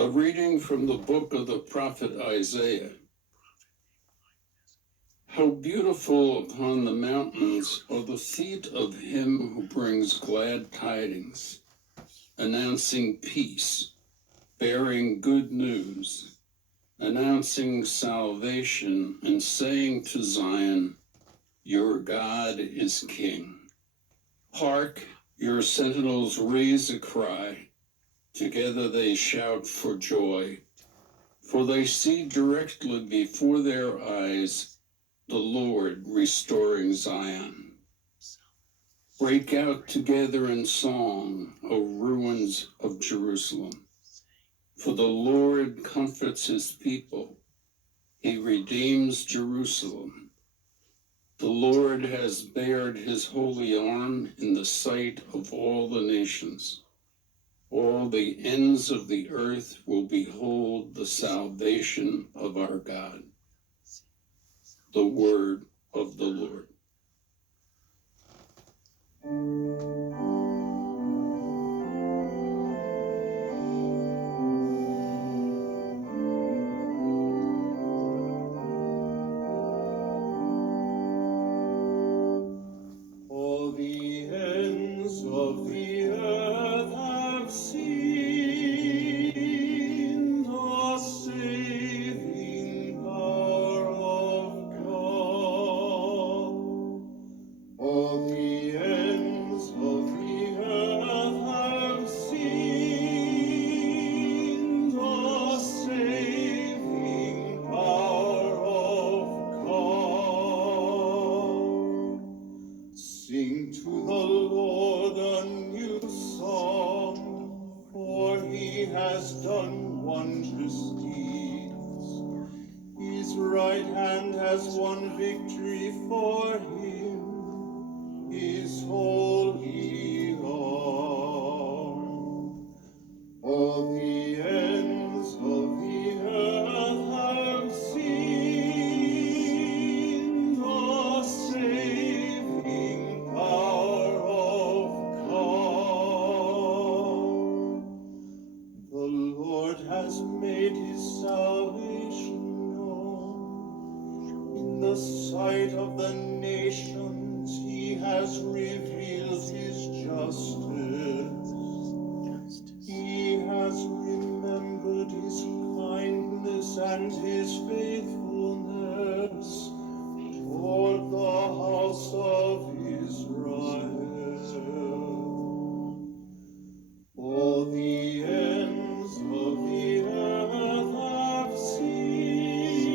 A reading from the book of the prophet Isaiah. How beautiful upon the mountains are the feet of him who brings glad tidings, announcing peace, bearing good news, announcing salvation, and saying to Zion, your God is King. Hark, your sentinels raise a cry. Together they shout for joy, for they see directly before their eyes the Lord restoring Zion. Break out together in song, O ruins of Jerusalem. For the Lord comforts his people. He redeems Jerusalem. The Lord has bared his holy arm in the sight of all the nations. All the ends of the earth will behold the salvation of our God. The word of the Lord. All the ends of the earth have seen the saving power of God. All the ends of the earth have seen the saving power of God. Sing to the Lord a new song, for he has done wondrous deeds. His right hand has won victory for him, his holy arm. All the ends of the earth have seen the saving power of God. The Lord has made his salvation known. In the sight of the nations, he has revealed his justice. He has remembered his kindness and his faithfulness toward the house of Israel. All the ends of the earth have seen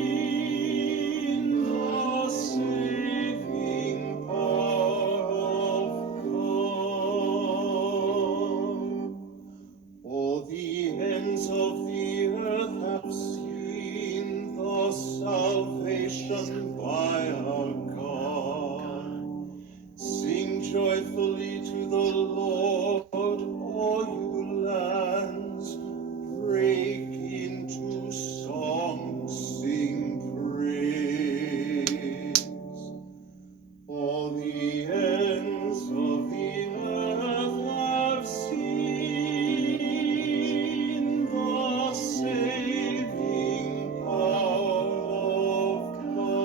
the saving power of God. All the ends of the earth have seen the salvation by our God. Sing joyfully to the Lord, all you lands. Break into song, sing praise. All the ends of the earth have seen the saving power of God.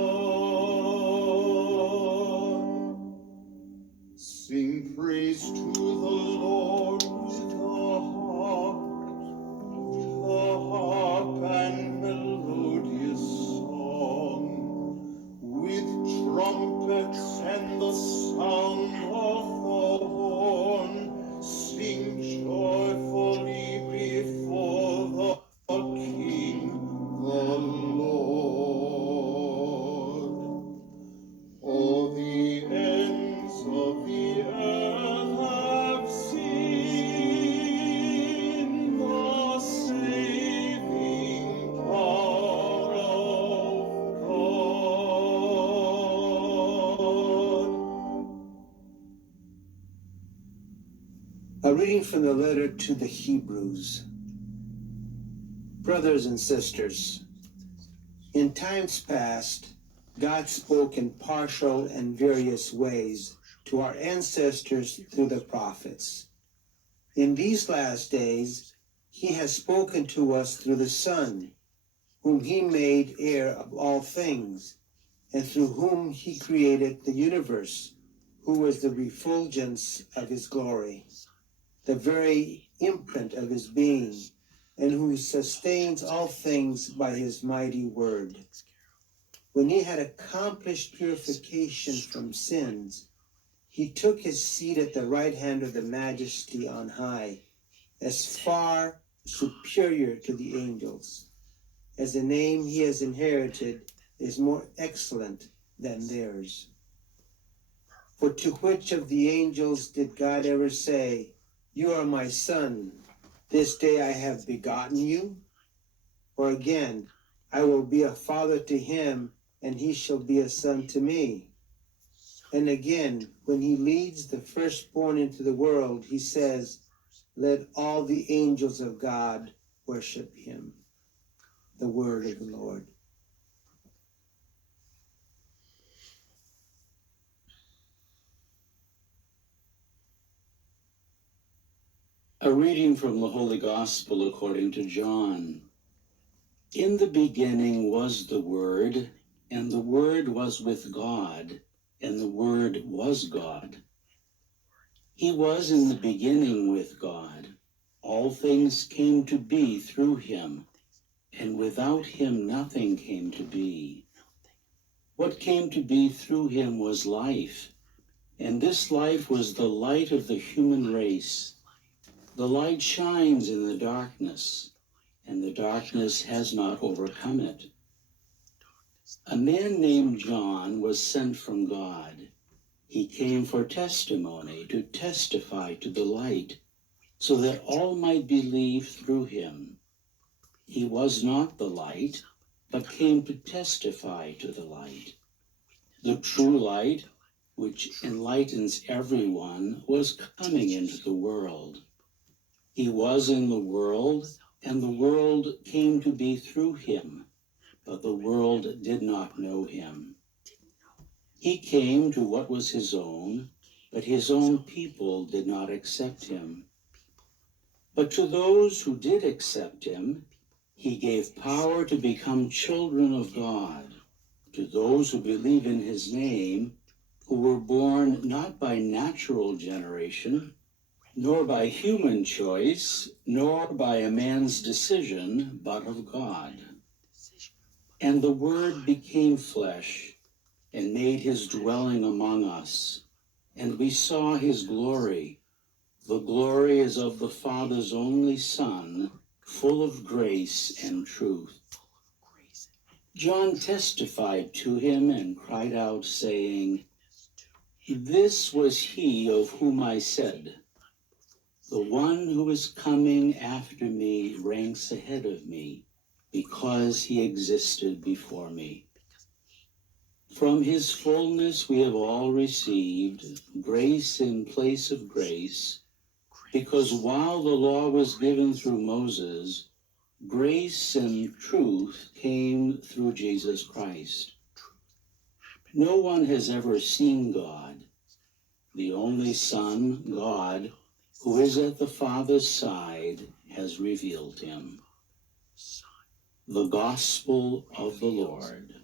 Sing praise to the Lord with the harp and melodious song, with trumpets and the sound of the horn. Sing joyfully before the King, the Lord. All the ends of the earth have seen the saving power of God. A reading from the letter to the Hebrews. Brothers and sisters, in times past, God spoke in partial and various ways to our ancestors through the prophets. In these last days, He has spoken to us through the Son, whom he made heir of all things, and through whom he created the universe, who is the refulgence of his glory, the very imprint of his being, and who sustains all things by his mighty word. When he had accomplished purification from sins, he took his seat at the right hand of the Majesty on high, as far superior to the angels, as the name he has inherited is more excellent than theirs. For to which of the angels did God ever say, "You are my son, this day I have begotten you"? Or again, "I will be a father to him, and he shall be a son to me"? And again, when he leads the firstborn into the world, he says, "Let all the angels of God worship him." The word of the Lord. A reading from the Holy Gospel according to John. In the beginning was the Word, and the Word was with God, and the Word was God. He was in the beginning with God. All things came to be through him, and without him nothing came to be. What came to be through him was life, and this life was the light of the human race. The light shines in the darkness, and the darkness has not overcome it. A man named John was sent from God. He came for testimony, to testify to the light, so that all might believe through him. He was not the light, but came to testify to the light. The true light, which enlightens everyone, was coming into the world. He was in the world, and the world came to be through him, but the world did not know him. He came to what was his own, but his own people did not accept him. But to those who did accept him, he gave power to become children of God, to those who believe in his name, who were born not by natural generation, nor by human choice, nor by a man's decision, but of God. And the Word became flesh, and made his dwelling among us, and we saw his glory. The glory is of the Father's only Son, full of grace and truth. John testified to him and cried out, saying, "This was he of whom I said, 'The one who is coming after me ranks ahead of me, because he existed before me.' From his fullness we have all received grace in place of grace, because while the law was given through Moses, grace and truth came through Jesus Christ. No one has ever seen God. The only Son, God, who is at the Father's side, has revealed him." The Gospel of the Lord.